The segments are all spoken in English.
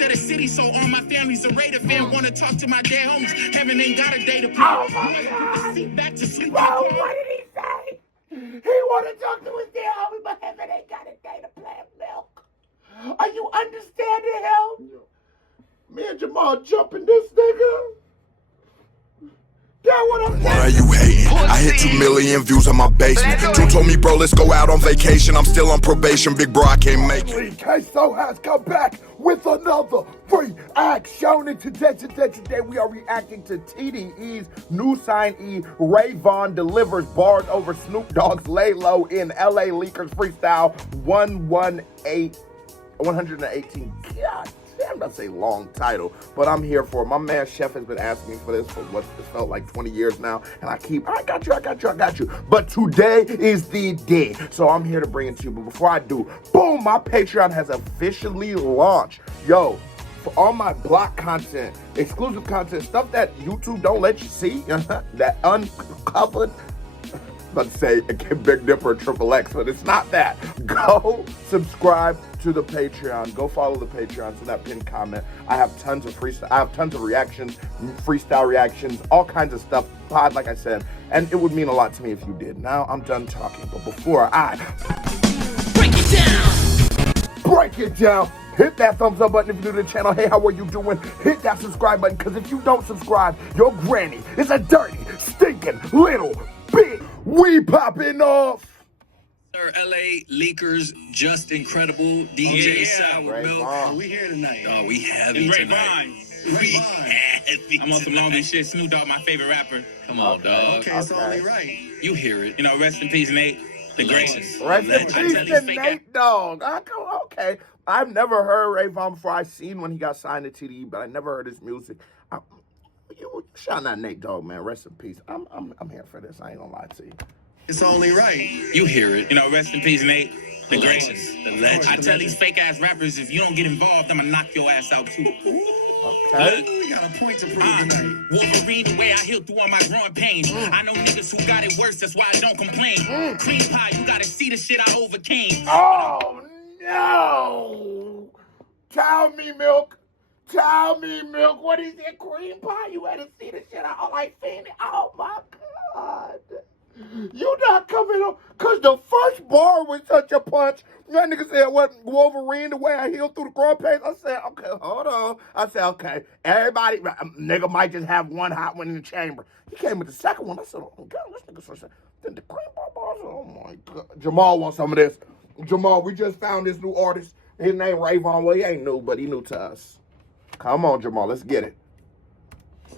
product of the city, so all my family's a Raider fan. Wanna talk to my dead homies. Heaven ain't got a day to play. Oh my God. Sit back to sleep. Bro, what did he say? He wanna talk to his dead homie, but heaven ain't got a day to play milk. Are you understanding him? Me and Jamal jumping this nigga. That what I'm saying. Why are you hating? I hit 2 million views on my basement. June told me, bro, let's go out on vacation. I'm still on probation, big bro, I can't make it. Queso has come back with another reaction. And today we are reacting to TDE's new signee, Vaughn delivers bars over Snoop Dogg's Lay Low in LA Leakers Freestyle 118. God damn, that's a long title, but I'm here for it. My man Chef has been asking me for this for what it felt like 20 years now, and I got you. But today is the day, so I'm here to bring it to you. But before I do, boom, my Patreon has officially launched. Yo, for all my block content, exclusive content, stuff that YouTube don't let you see, that uncovered, let's say Big Dipper Triple X, but it's not that. Go subscribe to the Patreon. Go follow the Patreon. So that pinned comment. I have tons of freestyle. I have tons of reactions, freestyle reactions, all kinds of stuff. Pod, like I said, and it would mean a lot to me if you did. Now I'm done talking, but before I break it down. Hit that thumbs up button if you're new to the channel. Hey, how are you doing? Hit that subscribe button, because if you don't subscribe, your granny is a dirty, stinking little bitch. We popping off. Sir, LA Leakers, just incredible. DJ Sour Milk. Vaughn. We here tonight. Oh, we have And you Ray tonight. Vaughn. I'm on some Long Beach shit. Snoop Dogg, my favorite rapper. Come on, dog. Okay, it's only right. You hear it. You know, rest in peace, Nate. The greatest. Rest in Legend. peace I tell to these fake Nate Dogg. Okay. I've never heard Vaughn before. I seen when he got signed to TDE, but I never heard his music. You shout out Nate Dogg, man. Rest in peace. I'm here for this. I ain't gonna lie to you. It's only right. You hear it. You know, rest in peace, Nate. The greatest. The legend. I tell these fake ass rappers, if you don't get involved, I'm gonna knock your ass out too. Okay. We got a point to prove tonight. Wolverine, the way I heal through all my growing pain. I know niggas who got it worse, that's why I don't complain. Cream pie, you gotta see the shit I overcame. Oh no! Tell me, Milk. What is it? Cream pie? You had to see the shit I like seeing it. Oh my God. You not coming on, cause the first bar was such a punch. That nigga said, what, Wolverine, the way I healed through the growing pains? I said, okay, hold on. I said, okay, everybody, nigga might just have one hot one in the chamber. He came with the second one. I said, oh my God, this nigga so sad. Then the cream bar bars, oh my God. Jamal wants some of this. Jamal, we just found this new artist. His name Vaughn. Well, he ain't new, but he new to us. Come on, Jamal, let's get it.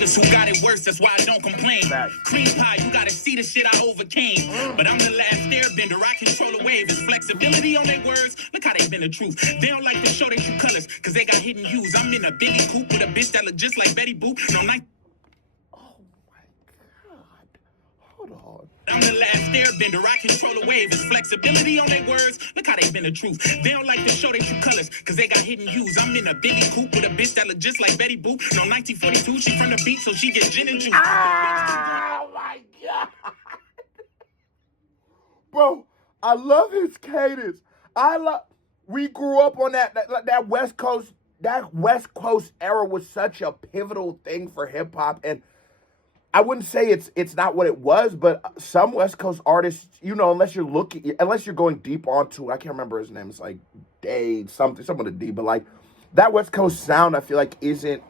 Who got it worse, that's why I don't complain. Cream pie, you gotta see the shit I overcame. But I'm the last airbender, I control a wave. It's flexibility on their words, look how they been the truth. They don't like to show their true colors, cause they got hidden hues. I'm in a Billy coupe with a bitch that look just like Betty Boop. No, Oh my God, hold on. I'm the last airbender, I control a wave. It's flexibility on their words, look how they been the truth. They don't like to show their true colors, cause they got hidden hues. I'm in a Billy coupe with a bitch that look just like Betty Boop. No, 1942, she from the beat, so she get gin and juice. Oh my God. Bro, I love his cadence. We grew up on that West Coast, era was such a pivotal thing for hip hop, and I wouldn't say it's not what it was, but some West Coast artists, you know, unless you're going deep onto it, I can't remember his name. It's like Dade, something with a D, but like that West Coast sound, I feel like isn't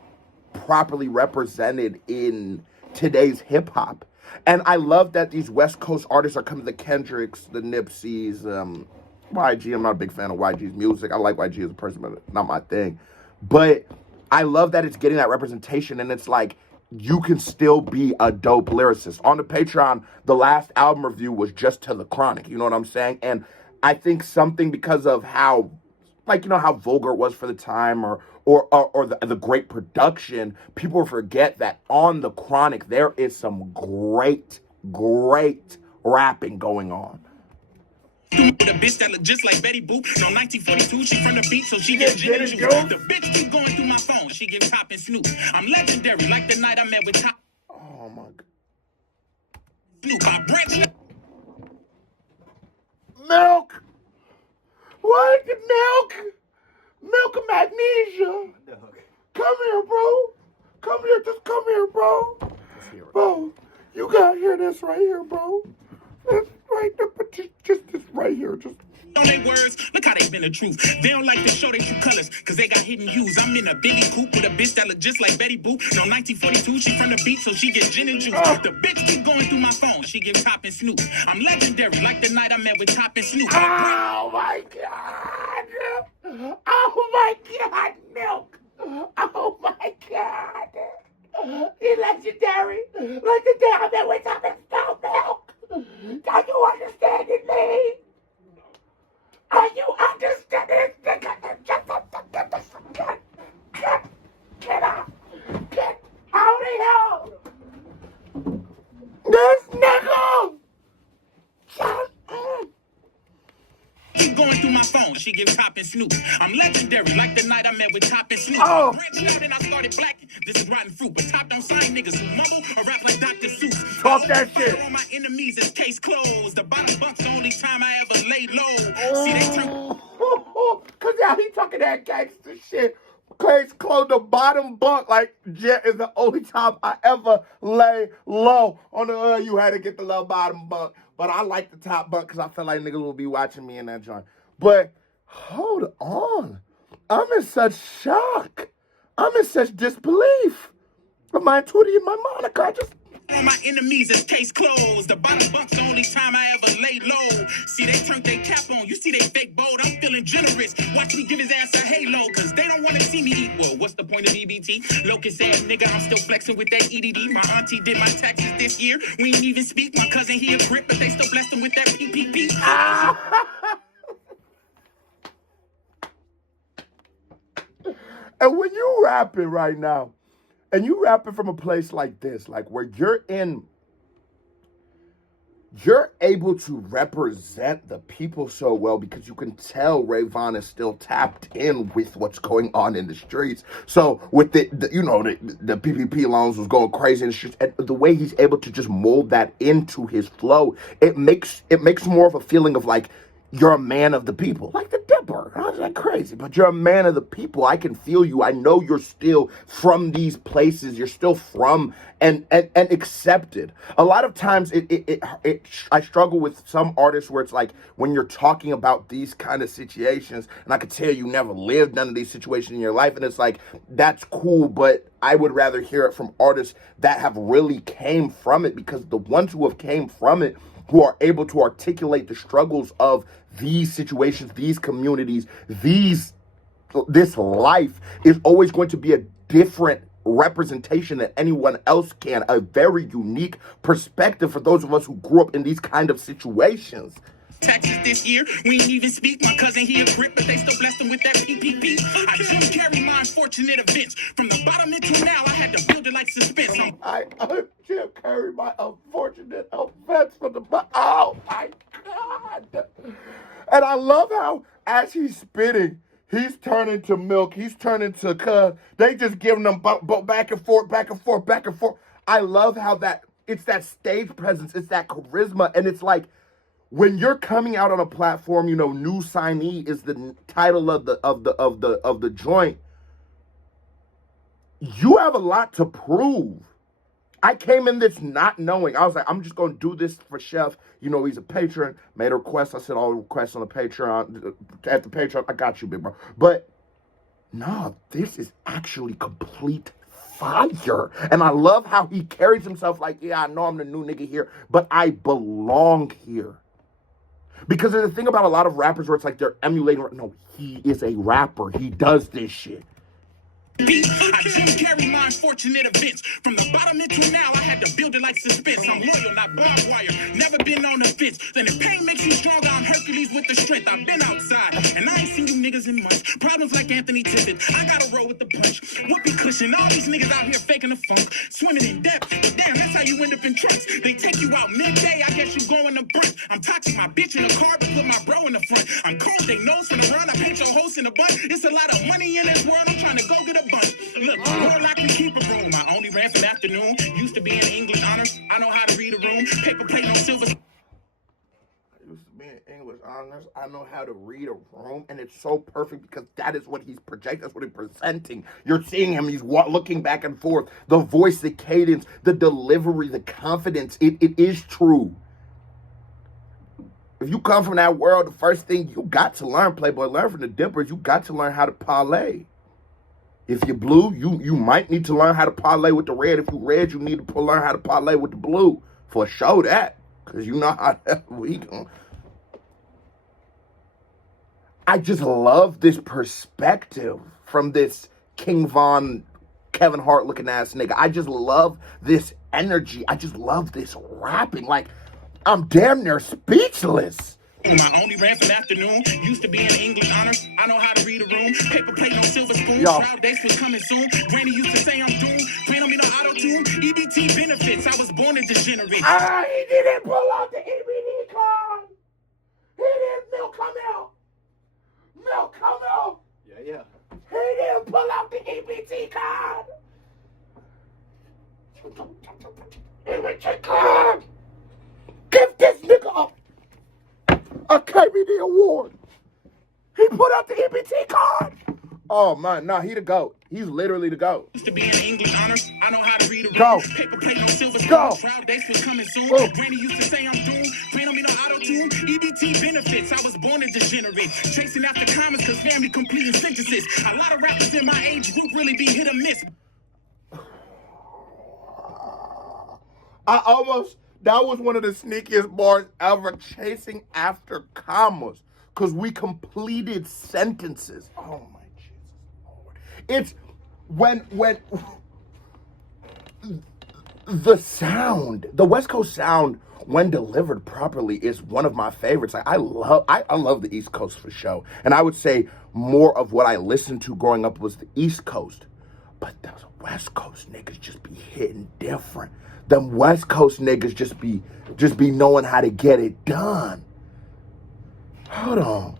properly represented in today's hip hop. And I love that these West Coast artists are coming, the Kendricks, the Nipseys, YG. I'm not a big fan of YG's music. I like YG as a person, but not my thing. But I love that it's getting that representation, and it's like, you can still be a dope lyricist. On the Patreon, the last album review was just to the Chronic, you know what I'm saying? And I think something because of how, like, you know, how vulgar it was for the time, or the great production, people forget that on the Chronic, there is some great rapping going on. With a bitch that look just like Betty Boop. No, 1942, she from the beat, so she get gin and juice. The bitch keep going through my phone, she get Top and Snoop. I'm legendary, like the night I met with Top. Oh my God. Snoop, I branch. Milk. What is it, Milk? Milk of magnesia. bro. Bro, you gotta hear this right here, bro. This right there, but just this right here, just. On their words, look how they been the truth. They don't like to show their true colors, cause they got hidden views. I'm in a Billy coupe with a bitch that look just like Betty Boop. No, 1942, she from the beach, so she get gin and juice. The bitch keep going through my phone, she give Top and Snoop. I'm legendary, like the night I met with Top and Snoop. Oh my God! Oh my God, Milk! Oh my God! You're legendary, like the day I met with Top and Snoop, Milk! Are you understanding me? Are you understanding? Get out! Get out of here! This nigga! Keep going through my phone, she give Top and Snoop. I'm legendary, like the night I met with Top and Snoop. Oh. Branched out and I started blacking. This is rotten fruit, but Top don't sign niggas who mumble or rap like Dr. Seuss. Talk that shit. On my enemies is case closed. The bottom bunk's the only time I ever laid low. See, they turn. Cause now he talking that gangster shit. Case closed, the bottom bunk like Jet is the only time I ever lay low. On the you had to get the little bottom bunk. But I like the top bunk because I feel like niggas will be watching me in that joint. But hold on. I'm in such shock. I'm in such disbelief. But my Tootie and my Monica, I just... On my enemies is case closed. The bottom bunk's the only time I ever laid low. See, they turned their cap on. You see they fake bold. I'm feeling generous. Watch me give his ass a halo, cause they don't want to see me eat. Well, what's the point of EBT? Locust ass nigga, I'm still flexing with that EDD. My auntie did my taxes this year. We ain't even speak. My cousin, he a grip, but they still blessed him with that PPP. And when you rapping right now, and you rapping from a place like this, like where you're able to represent the people so well because you can tell Vaughn is still tapped in with what's going on in the streets. So with the PPP loans was going crazy in the streets, and the way he's able to just mold that into his flow, it makes more of a feeling of like, you're a man of the people, like the Dipper. I was like crazy, but you're a man of the people. I can feel you. I know you're still from these places. You're still from and accepted. A lot of times, I struggle with some artists where it's like when you're talking about these kind of situations, and I could tell you never lived none of these situations in your life, and it's like that's cool, but I would rather hear it from artists that have really came from it, because the ones who have came from it, who are able to articulate the struggles of these situations, these communities, this life is always going to be a different representation than anyone else can, a very unique perspective for those of us who grew up in these kind of situations. Taxes this year, we ain't even speak. My cousin, he a grip, but they still blessed him with that PPP. I just carry my unfortunate events. From the bottom until now, I had to build it like suspense. I Jim carry my unfortunate events from the bottom. Oh my God. And I love how as he's spitting, he's turning to Milk, he's turning to Cuz. They just giving them back and forth, back and forth, back and forth. I love how it's that stage presence, it's that charisma, and it's like, when you're coming out on a platform, new signee is the title of the joint. You have a lot to prove. I came in this not knowing. I was like, I'm just gonna do this for Chef. He's a patron. Made a request. I said all requests on the Patreon. At the Patreon, I got you, big bro. But no, this is actually complete fire. And I love how he carries himself like, yeah, I know I'm the new nigga here, but I belong here. Because there's a thing about a lot of rappers where it's like they're emulating. No, he is a rapper. He does this shit. I just carry my unfortunate events. From the bottom until now, I had to build it like suspense. I'm loyal, not barbed wire. Never been on the fence. Then if pain makes you stronger, I'm Hercules with the strength. I've been outside, and I ain't seen you niggas in months. Problems like Anthony Tippett. I gotta roll with the punch. Whoopee cushion. All these niggas out here faking the funk. Swimming in depth. But damn, that's how you end up in trunks. They take you out midday, I guess you going to brunch. I'm toxic, my bitch in the car, but put my bro in the front. I'm cold, they nose from the run. I paint your host in the butt. It's a lot of money in this world. I'm trying to go get a bunch. Look, more like we keep a room. I only ran from afternoon. Used to be in English honors. I know how to read a room. Paper plate, no silver. I used to be in English honors. honest, I know how to read a room, and it's so perfect because that is what he's projecting. That's what he's presenting. You're seeing him. He's looking back and forth. The voice, the cadence, the delivery, the confidence. It is true. If you come from that world, the first thing you got to learn, Playboy, learn from the Dippers, you got to learn how to parlay. If you're blue, you might need to learn how to parlay with the red. If you're red, you need to learn how to parlay with the blue. For sure that. Because you know how we go. I just love this perspective from this King Vaughn, Kevin Hart looking ass nigga. I just love this energy. I just love this rapping. Like, I'm damn near speechless. My only ran for the afternoon. Used to be in English honors. I know how to read a room. Paper plate, no silver spoon. Yo. Trial dates was coming soon. Granny used to say I'm doomed. Playing on me no auto-tune. EBT benefits. I was born a degenerate. He didn't pull out the EBT card. He didn't. Milk come out. Milk come out. Yeah. He didn't pull out the EBT card. EBT card. Give this nigga a KBD award. He put out the EBT card. Oh man, nah, he the GOAT. He's literally the GOAT. Used to be in English honors. I know how to read a room. Go. Paper plate, no silver spoon. Go. Trial dates was coming soon. Oh. Granny used to say I'm doomed. Playing on me no auto-tune. EBT benefits. I was born a degenerate. Chasing after commas cause family completing sentences. A lot of rappers in my age group really be hit or miss. That was one of the sneakiest bars ever, chasing after commas, because we completed sentences. Oh my Jesus Lord. It's when the sound, the West Coast sound, when delivered properly, is one of my favorites. I love the East Coast for sure. And I would say more of what I listened to growing up was the East Coast. But those West Coast niggas just be hitting different. Them West Coast niggas just be knowing how to get it done. Hold on.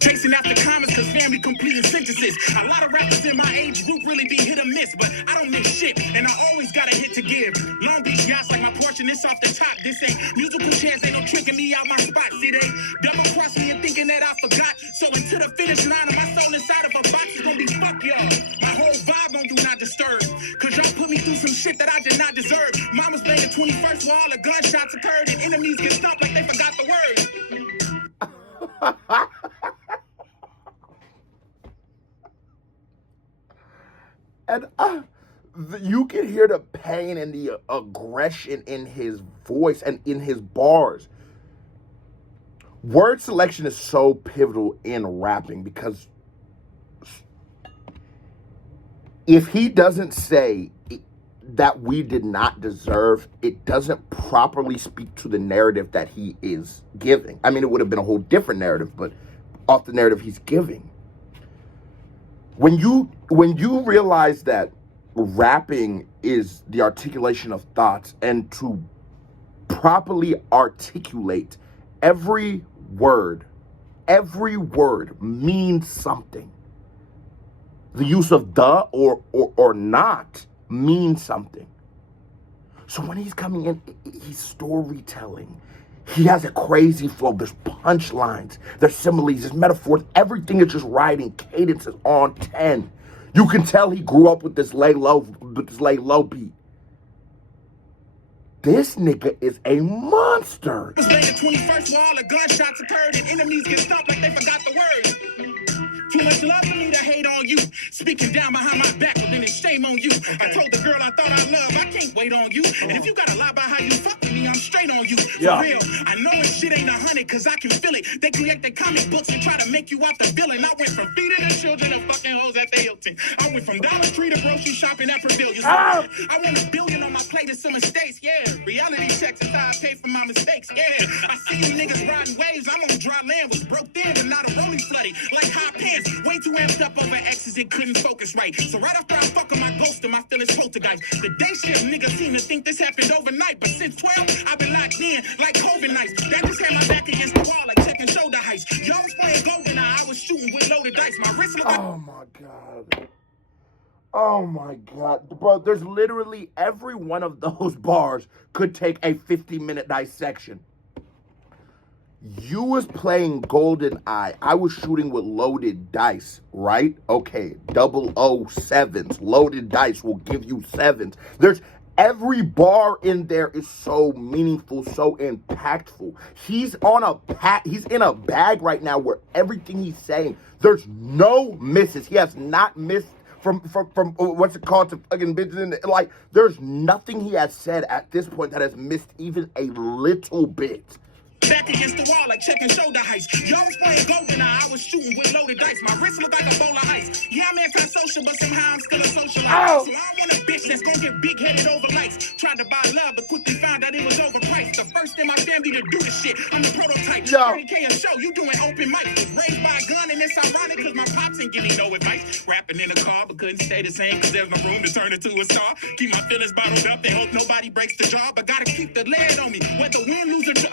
Chasing after commas cause family completing sentences. A lot of rappers in my age group really be hit or miss, but I don't miss shit, and I always got a hit to give. Long Beach yachts like my portion, this off the top. This ain't musical chairs, ain't no tricking me out my spot. See, they double cross me and thinking that I forgot. So until the finish line of my soul inside of a box is gonna be fuck y'all. My whole vibe gon' do not disturb, cause y'all put me through some shit that I did not deserve. Mama's playing the 21st where all the gunshots occurred and enemies get stumped like they forgot the words. And you can hear the pain and the aggression in his voice and in his bars. Word selection is so pivotal in rapping because if he doesn't say that we did not deserve, it doesn't properly speak to the narrative that he is giving. I mean, it would have been a whole different narrative, but off the narrative he's giving. When you realize that rapping is the articulation of thoughts, and to properly articulate every word means something. The use of the or not means something. So when he's coming in, he's storytelling. He has a crazy flow. There's punchlines, there's similes, there's metaphors. Everything is just riding. Cadence is on 10. You can tell he grew up with this lay low beat. This nigga is a monster. It was late the 21st where all the gunshots occurred and enemies get stopped like they forgot the words. Too much love for me to hate on you. Speaking down behind my back, well then it's shame on you. I told the girl I thought I loved, I can't wait on you. And if you gotta lie about how you fuck with me, I'm straight on you. For real, I know this shit ain't 100 cause I can feel it. They create their comic books and try to make you out the villain. I went from feeding the children to fucking hoes at the Hilton. I went from Dollar Tree to grocery shopping at Pavilion. I want $1 billion on my plate and some mistakes, yeah. Reality checks is how I pay for my mistakes, yeah. I see you niggas riding waves, I'm on dry land. Was broke then, but not a rolling flooded. Like high pants. Way too amped up over exes and couldn't focus right. So right after I fuck with my ghost and I feel it's poltergeist. The day shift niggas seem to think this happened overnight. But since 12, I've been locked in like COVID nights. That just had my back against the wall like checking shoulder heights. Yo, was playing golden, I was shooting with loaded dice. My wrist looked like... Oh my God. Oh my God. Bro, there's literally every one of those bars could take a 50-minute dissection. You was playing Golden Eye. I was shooting with loaded dice, right? Okay, 007s. Loaded dice will give you sevens. There's every bar in there is so meaningful, so impactful. He's in a bag right now where everything he's saying, there's no misses. He has not missed from what's it called to fucking bitches in the, like, there's nothing he has said at this point that has missed even a little bit. Back against the wall like checking shoulder heights. Yo, I was playing golden eye. I was shooting with loaded dice. My wrist looked like a bowl of ice. Yeah, I'm antisocial, but somehow I'm still a socialite. Ow. So I don't want a bitch that's gonna get big-headed over lights. Tried to buy love, but quickly found out it was overpriced. The first in my family to do this shit. I'm the prototype. Yo. 30K a show, you doing open mic. Raised by a gun, and it's ironic because my pops ain't give me no advice. Rapping in a car, but couldn't stay the same because there's no room to turn it to a star. Keep my feelings bottled up. They hope nobody breaks the jaw, but gotta keep the lead on me. Whether win, lose, or draw.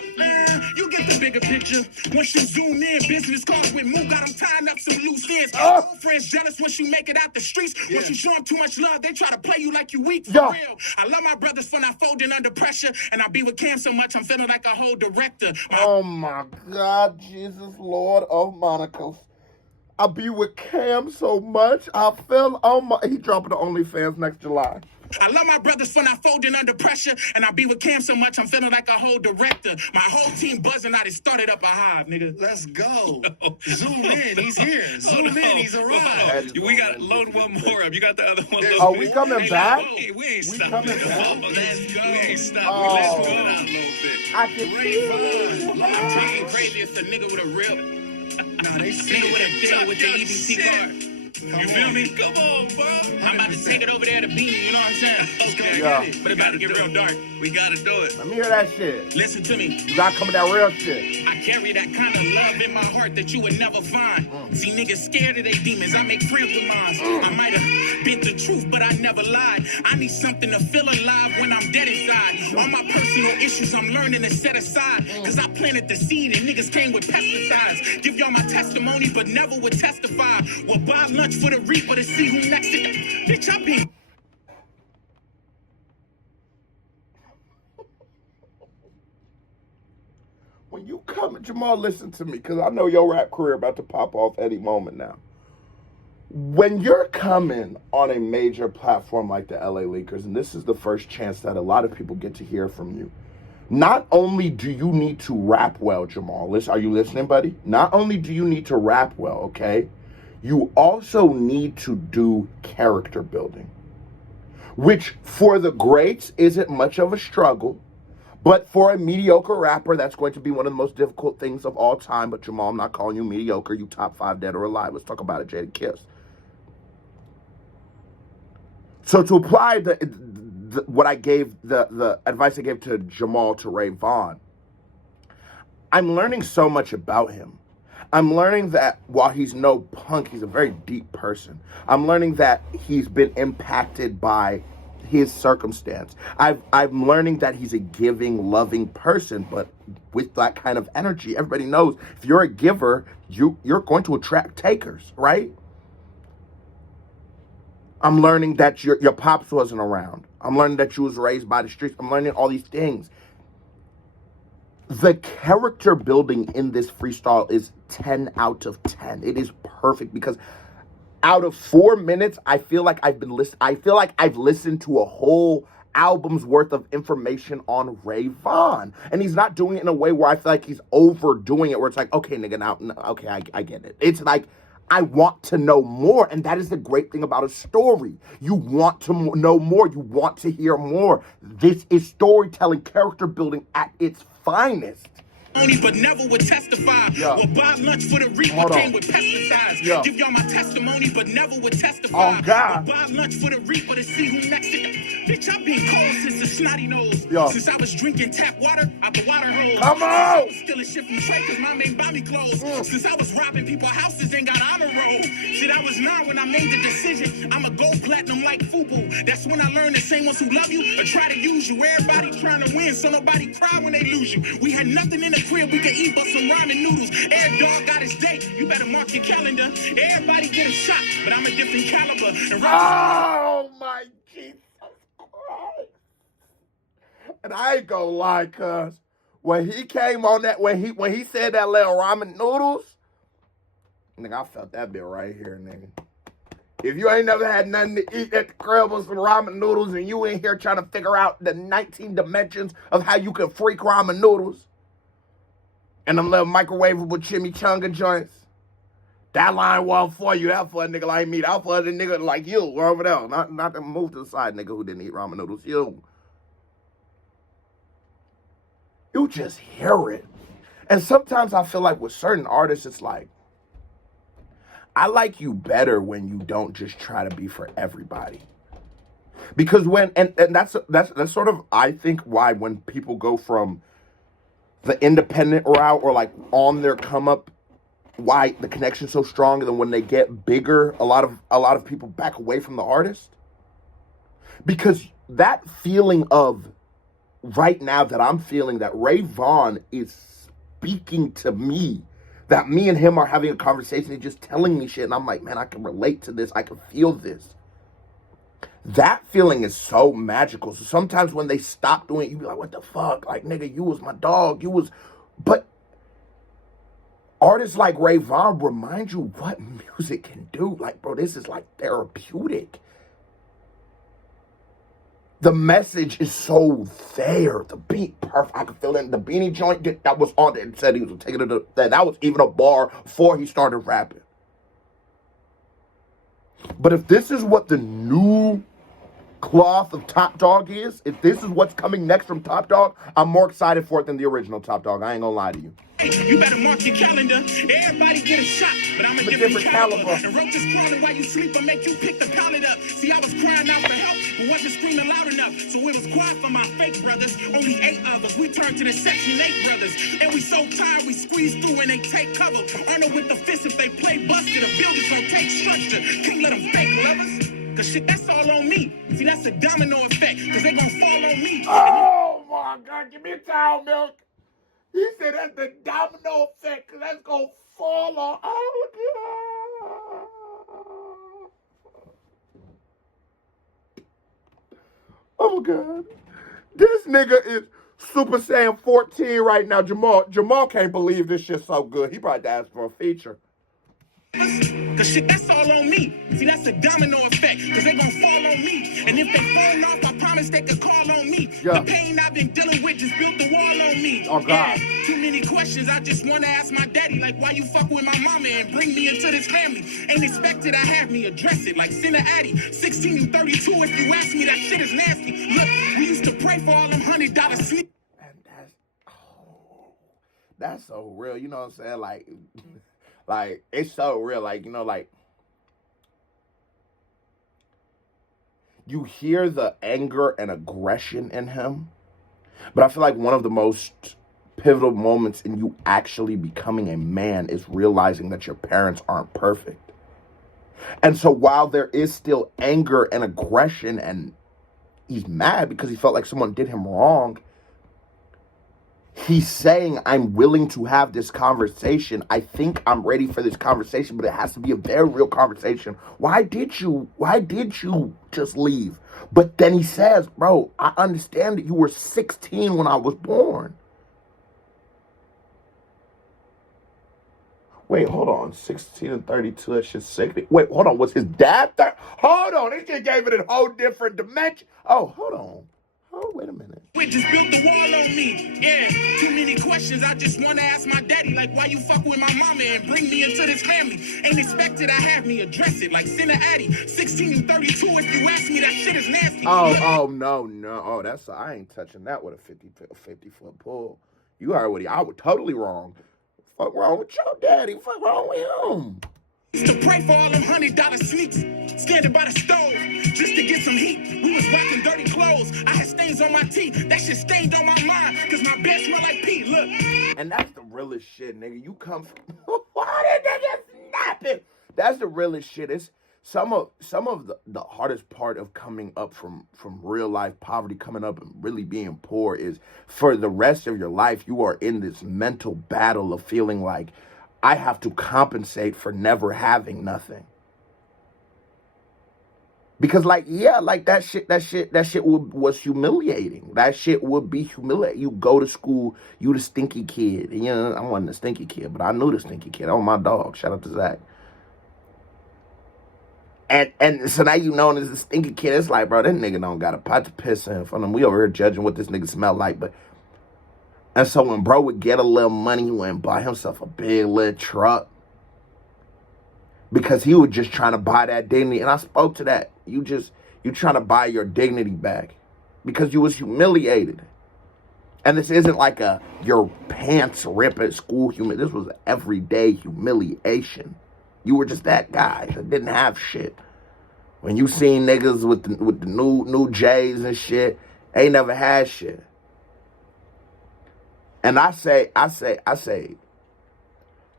You get the bigger picture. Once you zoom in, business cards with Moo got them tying up some loose ends. Old friends jealous once you make it out the streets. Once you show them too much love, they try to play you like you weak for real. I love my brothers for not folding under pressure, and I be with Cam so much I'm feeling like a whole director. Oh my God, Jesus, Lord of Monaco. I be with Cam so much. I feel, he dropping the OnlyFans next July. I love my brothers for not folding under pressure, and I be with Cam so much I'm feeling like a whole director. My whole team buzzing out. It started up a hive, nigga. Let's go. Zoom in. He's here. Zoom in. He's arrived. We got to load one more up. You got the other one. Oh, we coming back? We ain't stopping. coming back? Let's go. We ain't stopping. Oh. Let's go out a little bit. I can feel I'm talking crazy. It's a nigga with a real Nah, they see nigga with a thing with the EBT shit. card. You feel me? Come on, bro. I'm about to take it over there to beat you know what I'm saying? Okay, Yeah. I get it. But it's about to get real dark. We gotta do it. Let me hear that shit. Listen to me. You gotta come with that real shit. I carry that kind of love in my heart that you would never find. See, niggas scared of their demons. I make friends with mine. I might have been the truth, but I never lied. I need something to feel alive when I'm dead inside. All my personal issues I'm learning to set aside. Cause I planted the seed and niggas came with pesticides. Give y'all my testimony, but never would testify. Well, buy lunch for the reaper to see who next to bitch, I be. When you come, Jamal, listen to me, because I know your rap career about to pop off any moment now. When you're coming on a major platform like the LA Leakers, and this is the first chance that a lot of people get to hear from you, not only do you need to rap well, Jamal, are you listening, buddy? Not only do you need to rap well, okay? You also need to do character building, which for the greats isn't much of a struggle. But for a mediocre rapper, that's going to be one of the most difficult things of all time. But Jamal, I'm not calling you mediocre. You top 5 dead or alive. Let's talk about it, Jada Kiss. So to apply the advice I gave to Jamal to Ray Vaughn, I'm learning so much about him. I'm learning that while he's no punk, he's a very deep person. I'm learning that he's been impacted by his circumstance. I'm learning that he's a giving, loving person, but with that kind of energy, everybody knows if you're a giver, you're going to attract takers, right? I'm learning that your pops wasn't around. I'm learning that you was raised by the streets. I'm learning all these things. The character building in this freestyle is 10 out of 10. It is perfect because out of 4 minutes, I feel like I've listened to a whole album's worth of information on Ray Vaughn. And he's not doing it in a way where I feel like he's overdoing it, where it's like, okay, nigga, now, okay, I get it. It's like, I want to know more, and that is the great thing about a story. You want to know more. You want to hear more. This is storytelling, character building at its finest. But never would testify. Or buy lunch for the reaper came with pesticides. Give y'all my testimony, but never would testify. Oh, God. Or buy lunch for the reaper to see who next to you. Bitch, I've been cold since the snotty nose. Since I was drinking tap water out the water hose. Come on! I was stealing shit from Trey because mom ain't buy me clothes. Since I was robbing people's houses and got honor roll. Shit, I was 9 when I made the decision. I'ma go platinum like FUBU. That's when I learned the same ones who love you or try to use you. Everybody trying to win, so nobody cry when they lose you. We had nothing in the crib, we could eat but some ramen noodles. Air dog got his date, you better mark your calendar. Everybody get a shot, but I'm a different caliber. And oh my Jesus Christ. And I ain't gonna lie, cuz when he came on that, when he said that little ramen noodles, nigga, I felt that bit right here, nigga. If you ain't never had nothing to eat at the crib with some ramen noodles and you in here trying to figure out the 19 dimensions of how you can freak ramen noodles and them little microwavable chimichanga joints, that line wasn't for you. That for a nigga like me. That for a nigga like you over there. Not to move to the side, nigga who didn't eat ramen noodles. You just hear it. And sometimes I feel like with certain artists, it's like, I like you better when you don't just try to be for everybody. Because and that's sort of, I think, why when people go from the independent route or like on their come up, why the connection's so strong, and then when they get bigger, a lot of people back away from the artist. Because that feeling of right now that I'm feeling that Ray Vaughn is speaking to me, that me and him are having a conversation and just telling me shit, and I'm like, man, I can relate to this, I can feel this. That feeling is so magical. So sometimes when they stop doing it, you be like, what the fuck? Like, nigga, you was my dog, but artists like Ray Vaughn remind you what music can do. Like, bro, this is like therapeutic. The message is so there. The beat, perfect. I could feel it. The Beanie joint that was on there and said he was taking it to that was even a bar before he started rapping. But if this is what the new cloth of Top Dog is, if this is what's coming next from Top Dog, I'm more excited for it than the original Top Dog. I ain't gonna lie to you. You better mark your calendar. Everybody get a shot, but I'm a different caliber. And roaches crawling while you sleep, I make you pick the pallet up. See, I was crying out for help, but wasn't screaming loud enough. So it was quiet for my fake brothers. Only 8 of us. We turned to the Section 8 brothers. And we so tired, we squeeze through and they take cover. Arnold with the fist, if they play busted, the building's gonna take structure. Can't let them fake lovers. Cause shit, that's all on me. See, that's a domino effect. Cause they gonna fall on me. Oh my God, give me a towel, Milk. He said that's the domino effect, because that's going to fall on. Oh, God. Oh, God. This nigga is Super Saiyan 14 right now. Jamal can't believe this shit's so good. He probably asked for a feature. Cause shit, that's all on me. See, that's a domino effect. Cause they gon' fall on me. And if they fall off, I promise they could call on me. Yeah. The pain I've been dealing with just built the wall on me. Oh, God. Yeah, too many questions. I just wanna ask my daddy, like, why you fuck with my mama and bring me into this family? Ain't expected I have me address it like Sinner Addy. 16 and 32, if you ask me, that shit is nasty. Look, we used to pray for all them $100 sleep. And that's so real. You know what I'm saying? Like, it's so real. Like, you know, like, you hear the anger and aggression in him, but I feel like one of the most pivotal moments in you actually becoming a man is realizing that your parents aren't perfect. And so while there is still anger and aggression and he's mad because he felt like someone did him wrong, he's saying, I'm willing to have this conversation. I think I'm ready for this conversation, but it has to be a very real conversation. Why did you just leave? But then he says, bro, I understand that you were 16 when I was born. Wait, hold on. 16 and 32, that's just 60. Wait, hold on. Was his dad there? Hold on. This shit gave it a whole different dimension. Oh, hold on. Oh, wait a minute. We just built the wall on me. Yeah, too many questions. I just want to ask my daddy, like, why you fuck with my mama and bring me into this family? Ain't expected I have me address it like Sinner Addy. 16 and 32, if you ask me, that shit is nasty. Oh, no. Oh, I ain't touching that with a 50-foot pole. You already, I was totally wrong. Fuck wrong with your daddy? Fuck wrong with him? Used to pray for all them $100 sneaks, standing by the stove just to get some heat. We was rocking dirty clothes. I had stains on my teeth. That shit stained on my mind, cause my bed smell like pee. Look. And that's the realest shit, nigga. You come from why did nigga snapping? That's the realest shit. It's some of the hardest part of coming up from real life poverty, coming up and really being poor, is for the rest of your life you are in this mental battle of feeling like I have to compensate for never having nothing. Because like, yeah, like that shit was humiliating. That shit would be humiliating. You go to school, you the stinky kid. And, you know, I wasn't the stinky kid, but I knew the stinky kid. That was my dog. Shout out to Zach. And so now you know as a stinky kid, it's like, bro, that nigga don't got a pot to piss in front of him. We over here judging what this nigga smell like, but and so when bro would get a little money, he went and buy himself a big little truck. Because he was just trying to buy that dignity. And I spoke to that. You trying to buy your dignity back. Because you was humiliated. And this isn't like your pants rip at school this was everyday humiliation. You were just that guy that didn't have shit. When you seen niggas with the new J's and shit, they never had shit. And I say,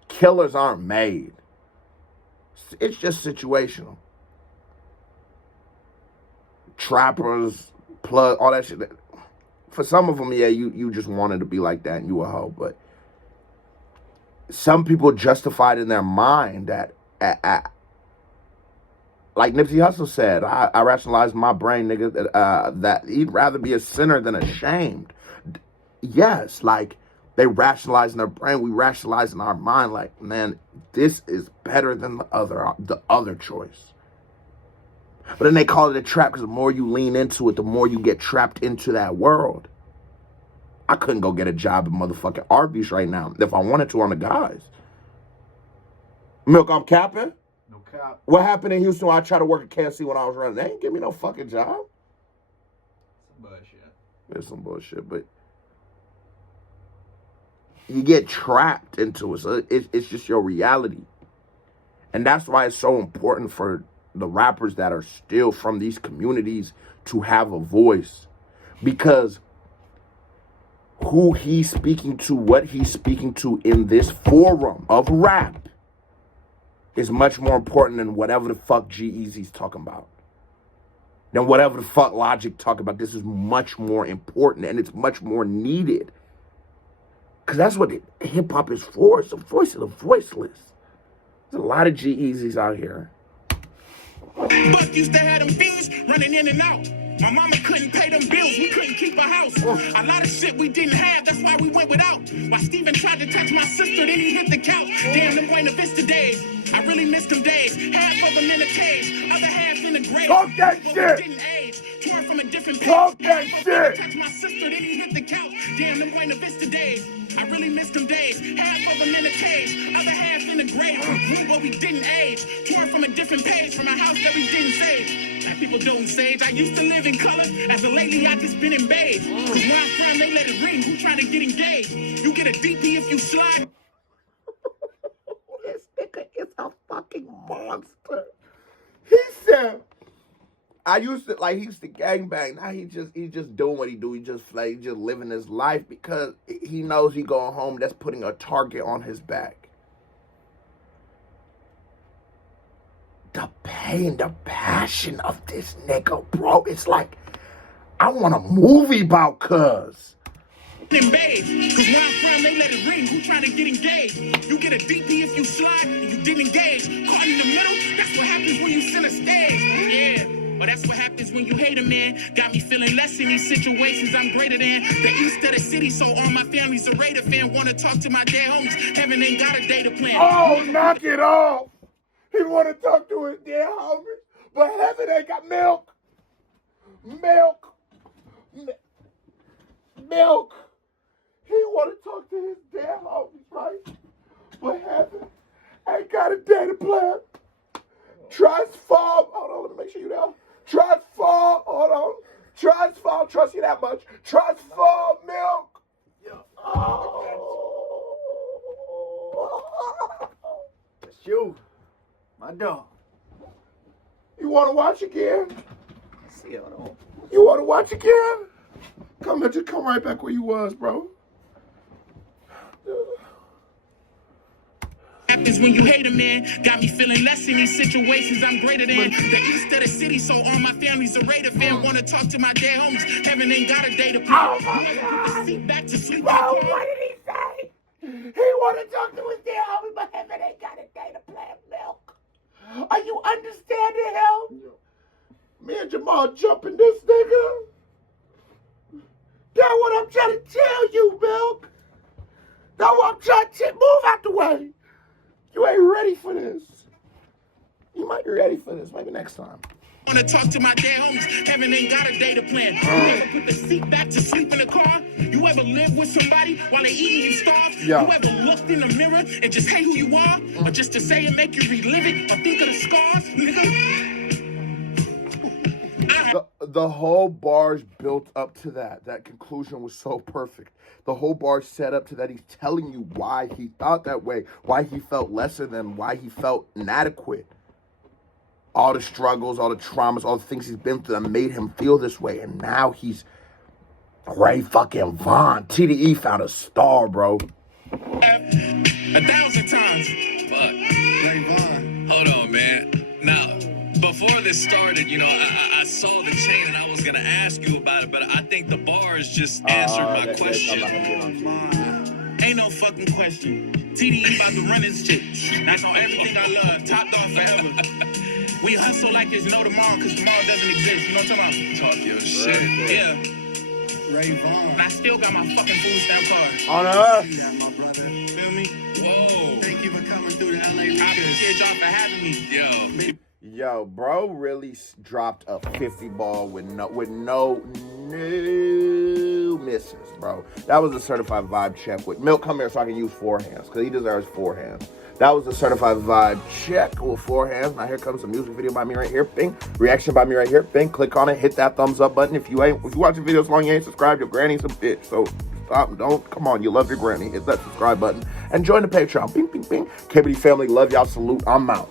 killers aren't made. It's just situational. Trappers, plug, all that shit. For some of them, yeah, you just wanted to be like that and you a hoe. But some people justified in their mind that, like Nipsey Hussle said, I rationalized my brain, nigga, that he'd rather be a sinner than ashamed. Yes, like, they rationalize in their brain, we rationalize in our mind, like, man, this is better than the other choice. But then they call it a trap because the more you lean into it, the more you get trapped into that world. I couldn't go get a job at motherfucking Arby's right now if I wanted to on the guys. Milk, I'm capping? No cap. What happened in Houston when I tried to work at KFC when I was running? They ain't give me no fucking job. Some bullshit. There's some bullshit, but you get trapped into it. So it's just your reality. And that's why it's so important for the rappers that are still from these communities to have a voice. Because who he's speaking to, what he's speaking to in this forum of rap is much more important than whatever the fuck G-Eazy's talking about. Than whatever the fuck Logic talking about. This is much more important and it's much more needed. Because that's what hip-hop is for. It's the voice of the voiceless. There's a lot of G-Eazys out here. Buck used to have them fees running in and out. My mama couldn't pay them bills, we couldn't keep a house. A lot of shit we didn't have, that's why we went without. While Steven tried to touch my sister, then he hit the couch. Damn, them Buena Vista days, I really miss them days. Half of them in a cage, other half in the grave. Talk that shit! Didn't age, tore from a different page. Talk that shit! Touch my sister, then he hit the couch. Damn, them Buena Vista days, I really miss them days. Half of them in a cage, other half in the grave. Grew but we didn't age, tore from a different page, from a house that we didn't save. Like people don't sage. I used to live in color, as of lately I just been in beige. Cause where I'm from, they let it ring. Who trying to get engaged? You get a DP if you slide. This nigga is a fucking monster. He said, he used to gangbang. Now he just doing what he do. He just living his life because he knows he going home. That's putting a target on his back. The pain, the passion of this nigga, bro. It's like, I want a movie about cuz. In beige, cause where I'm from, they let it ring. Who trying to get engaged? You get a DP if you slide and you didn't engage. Caught in the middle, that's what happens when you send a stage. Yeah, but that's what happens when you hate a man. Got me feeling less in these situations I'm greater than. The east of the city, so all my family's a Raider fan. Wanna talk to my dead homies, heaven ain't got a data plan. Oh, knock it off. He want to talk to his dead homies, but heaven ain't got milk. Milk. Milk. He want to talk to his dead homies, right? But heaven ain't got a data plan. Transform. Hold on, let me make sure you know. Transform. Hold on. Transform. Trust you that much. Transform milk. Oh. That's you. My dog. You want to watch again? See it all. You want to watch again? Just come right back where you was, bro. Happens when you hate a man. Got me feeling less in these situations I'm greater than. The east of the city, so all my family's a Raider fan. Wanna talk to my dead homies, heaven ain't got a day to play. Oh my God. Sit back to sleep. Bro, what did he say? He want to talk to his dead homie, but heaven ain't got a day to plan milk. Are you understanding him? Me and Jamal jumping this nigga. That's what I'm trying to tell you, Milk. That's what I'm trying to tell. Move out the way. You ain't ready for this. You might be ready for this. Maybe next time. I want to talk to my dead homies. Heaven ain't got a data plan. You ever put the seat back to sleep in the car? You ever live with somebody while they eating you starve? Yeah. You ever looked in the mirror and just hate who you are? Or just to say and make you relive it? Or think of the scars? Nigga. The whole bar's built up to that. That conclusion was so perfect. The whole bar set up to that. He's telling you why he thought that way, why he felt lesser than, why he felt inadequate. All the struggles, all the traumas, all the things he's been through that made him feel this way. And now he's Ray fucking Vaughn. TDE found a star, bro. 1,000 times. Fuck. Ray Vaughn. Hold on, man. Now, before this started, you know, I saw the chain and I was going to ask you about it, but I think the bars just answered my question. Ain't no fucking question. TDE about to run his shit. That's on everything I love. Top dog forever. We hustle like there's no tomorrow because tomorrow doesn't exist. You know what I'm talking about? Talk your shit. Yeah. Ray Vaughn. And I still got my fucking food stamp card. On her. See that, my brother. Feel me? Whoa. Thank you for coming through the LA I Lakers. appreciate y'all for having me. Yo. Yo, bro really dropped a 50 ball with no misses, bro. That was a certified vibe check. With Milk, come here so I can use 4 hands, because he deserves 4 hands. That was a certified vibe check with 4 hands. Now here comes a music video by me right here. Bing. Reaction by me right here. Bing. Click on it. Hit that thumbs up button. If you watching videos long, you ain't subscribed, your granny's a bitch. So stop. Don't. Come on. You love your granny. Hit that subscribe button. And join the Patreon. Bing, bing, bing. KBD family. Love y'all. Salute. I'm out.